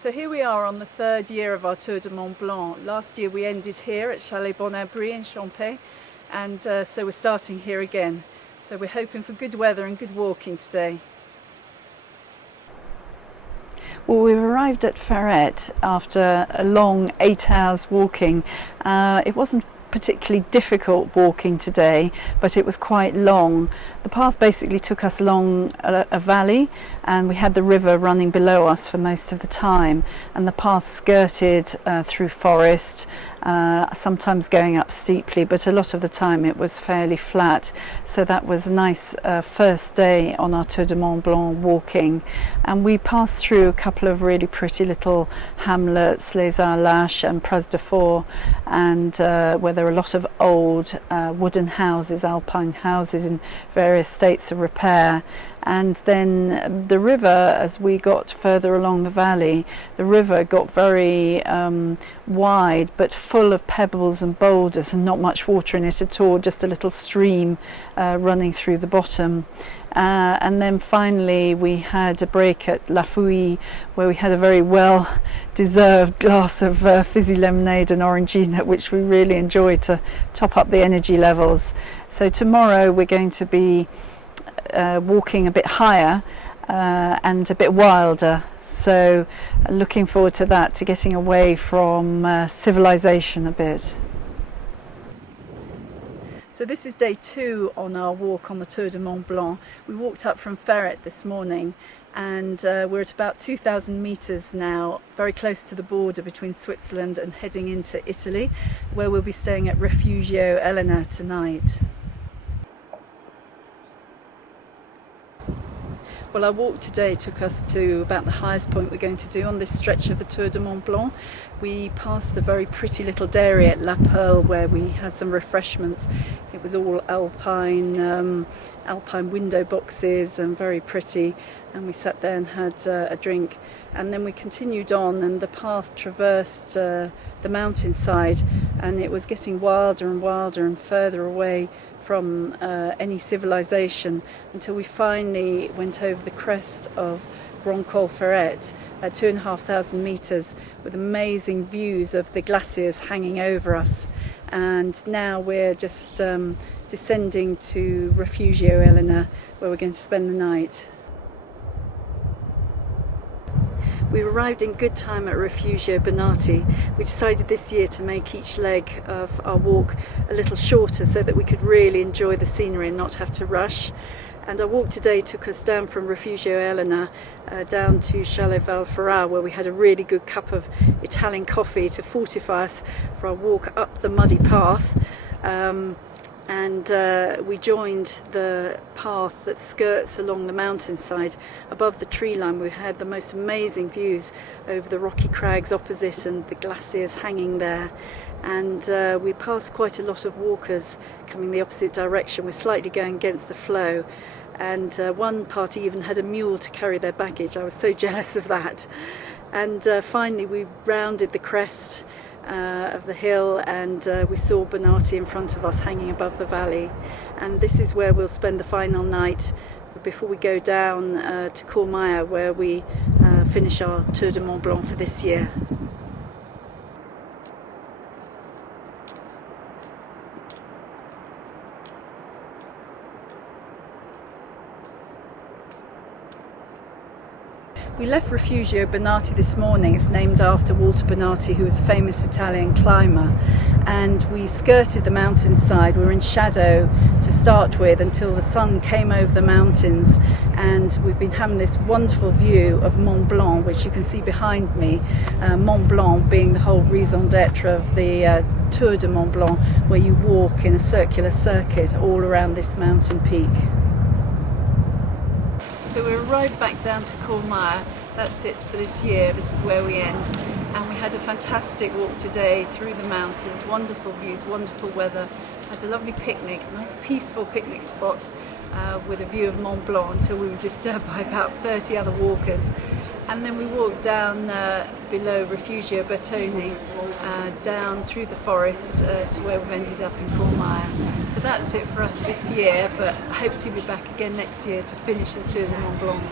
So here we are on the third year of our Tour de Mont Blanc. Last year we ended here at Chalet Bonatti in Champais, and so we're starting here again. So we're hoping for good weather and good walking today. Well, we've arrived at Ferret after a long 8 hours walking. It wasn't particularly difficult walking today, but it was quite long. The path basically took us along a valley, and we had the river running below us for most of the time, and the path skirted through forest, sometimes going up steeply, but a lot of the time it was fairly flat. So that was a nice first day on our Tour de Mont Blanc walking, and we passed through a couple of really pretty little hamlets, Les Arlaches and Pras de Fort, and where there are a lot of old wooden houses, alpine houses in various states of repair. And then the river, as we got further along the valley, the river got very wide but full of pebbles and boulders, and not much water in it at all, just a little stream running through the bottom. And then finally we had a break at La Fouille, where we had a very well deserved glass of fizzy lemonade and orangina, which we really enjoyed to top up the energy levels. So tomorrow we're going to be walking a bit higher and a bit wilder, so looking forward to that, to getting away from civilization a bit. So this is day 2 on our walk on the Tour de Mont Blanc. We walked up from Ferret this morning, and we're at about 2,000 meters now, very close to the border between Switzerland and heading into Italy, where we'll be staying at Refugio Elena tonight. Well, our walk today took us to about the highest point we're going to do on this stretch of the Tour de Mont Blanc. We passed the very pretty little dairy at La Perle, where we had some refreshments. It was all alpine window boxes and very pretty, and we sat there and had a drink. And then we continued on, and the path traversed the mountainside, and it was getting wilder and wilder and further away from any civilization, until we finally went over the crest of Grand Col Ferret at 2,500 meters, with amazing views of the glaciers hanging over us. And now we're just descending to Refugio Elena, where we're going to spend the night. We've arrived in good time at Refugio Bonatti. We decided this year to make each leg of our walk a little shorter, so that we could really enjoy the scenery and not have to rush. And our walk today took us down from Refugio Elena down to Chalet Valferrat, where we had a really good cup of Italian coffee to fortify us for our walk up the muddy path. And we joined the path that skirts along the mountainside above the tree line. We had the most amazing views over the rocky crags opposite and the glaciers hanging there. And we passed quite a lot of walkers coming the opposite direction. We're slightly going against the flow, and one party even had a mule to carry their baggage. I was so jealous of that. And finally we rounded the crest of the hill, and we saw Bonatti in front of us hanging above the valley, and this is where we'll spend the final night before we go down to Courmayeur, where we finish our Tour de Mont Blanc for this year. We left Refugio Bonatti this morning. It's named after Walter Bonatti, who was a famous Italian climber. And we skirted the mountainside. We were in shadow to start with until the sun came over the mountains. And we've been having this wonderful view of Mont Blanc, which you can see behind me. Mont Blanc being the whole raison d'etre of the Tour de Mont Blanc, where you walk in a circular circuit all around this mountain peak. So we arrived back down to Courmayeur. That's it for this year. This is where we end. And we had a fantastic walk today through the mountains, wonderful views, wonderful weather. Had a lovely picnic, a nice peaceful picnic spot with a view of Mont Blanc, until we were disturbed by about 30 other walkers. And then we walked down below Refugio Bertoni, down through the forest to where we've ended up in Courmayeur. So that's it for us this year, but I hope to be back again next year to finish the Tour de Mont Blanc.